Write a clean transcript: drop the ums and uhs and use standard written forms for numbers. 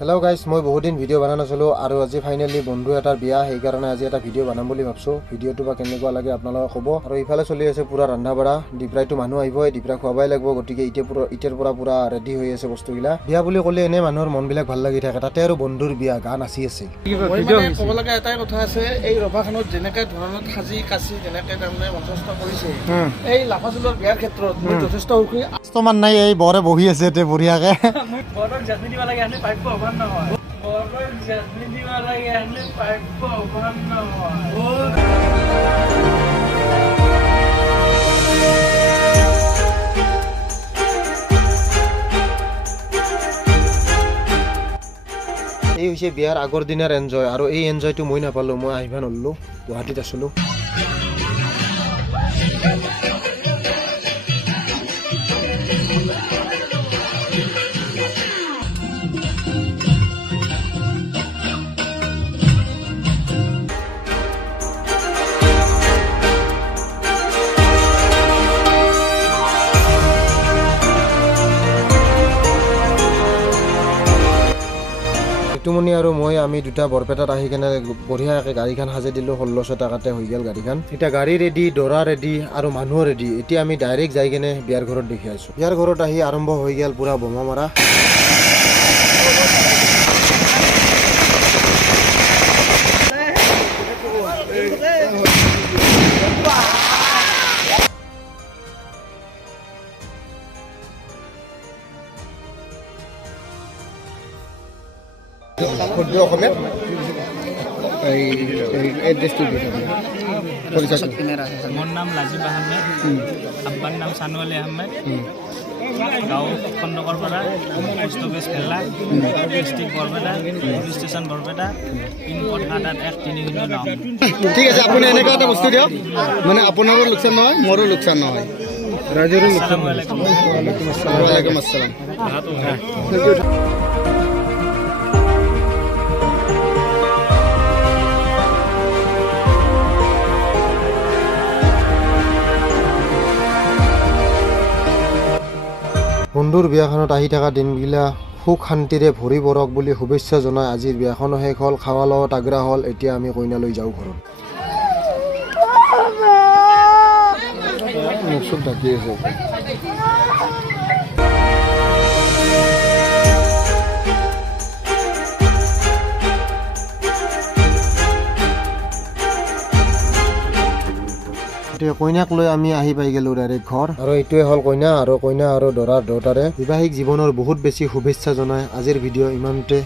Hello' guys, মই বহুত দিন ভিডিঅ' বনা নাছিলোঁ আৰু আজি ফাইনেলি বন্ধু এটাৰ বিয়া, সেইকাৰণে আজি এটা ভিডিঅ' বনাম বুলি ভাবছোঁ। ভিডিঅ'টো বা কেনেকুৱা লাগে আপোনালোকে ক'ব। আৰু ইফালে চলি আছে পুৰা ৰন্ধা বঢ়া। দীপৰাইতো মানুহ আহিবই, দীপৰা খুৱাবই লাগিব, গতিকে এতিয়াৰ পৰা পুৰা ৰেডি হৈ আছে বস্তুবিলাক। বিয়া বুলি ক'লে এনেই মানুহৰ মনবিলাক ভাল লাগি থাকে, তাতে আৰু বন্ধুৰ বিয়া, গান নাচি আছে। ক'ব লগা এটাই কথা আছে, এই ৰভাখনত যেনেকৈ ধৰণত সাজি কাচি যেনেকৈ তাৰমানে মঞ্চস্থ কৰিছে, এই লাফাজুলৰ বিয়াৰ ক্ষেত্ৰত মই যথেষ্ট সুখী। কাষ্টমাৰ নাই, এই বৰে বহি আছে এতিয়া বঢ়িয়াকে। বৰক জাতনি দিব লাগে, আমি পাইপ অভাৰ নহয়। বৰক জাতনি দিব লাগে, আমি পাইপ অভাৰ নহয়। এই হৈছে বিয়াৰ আগৰ দিনাৰ এনজয়, আৰু এই এনজয়টো মই নাপালোঁ, মই আহিব নোৱাৰিলোঁ, গুৱাহাটীত আছিলোঁ। ঋতুমণি আৰু আমি দুটা বৰপেটাত আহি কেনে বঢ়িয়াকৈ গাড়ীখন সাজি দিলোঁ। 1600 টকাতে হৈ গ'ল গাড়ীখন। এতিয়া গাড়ী ৰেডি, দৰা ৰেডি আৰু মানুহো ৰেডি। এতিয়া আমি ডাইৰেক্ট যাই কেনে বিয়াৰ ঘৰত দেখি আছোঁ। বিয়াৰ ঘৰত আহি আৰম্ভ হৈ গ'ল পুৰা বোমা মাৰা। অসমীয়াত মোৰ নাম লাজিব আহমেদ, আব্বাৰ নাম চানুৱালী আহমেদ, গাঁও Khandakarpara, post office Bhela, district Barpeta, police station Barpeta, pin code 78130। ঠিক আছে, আপুনি এনেকুৱা এটা বস্তু দিয়ক, মানে আপোনাৰো লোকচান নহয়, মোৰো লোকচান নহয়, ৰাইজৰো লোকচান নহয়। ৱালাইকুম আসসালাম। বন্ধুৰ বিয়াখনত আহি থকা দিনবিলাক সুখ শান্তিৰে ভৰি পৰক বুলি শুভেচ্ছা জনাই আজিৰ বিয়াখনো শেষ হ'ল। খাৱা লোৱা তাগৰা হ'ল। এতিয়া আমি কইনালৈ যাওঁ ঘৰত। মুখ চুখ ঢাকি আছে। কইনাক লৈ আমি আহি পাই গেলো ডাইৰেক্ট ঘৰ, আৰু এইটোৱে হ'ল কইনা আৰু দৰাৰ দেউতাৰে বিবাহিক জীৱনৰ বহুত বেছি শুভেচ্ছা জনাই আজিৰ ভিডিঅ' ইমানতে।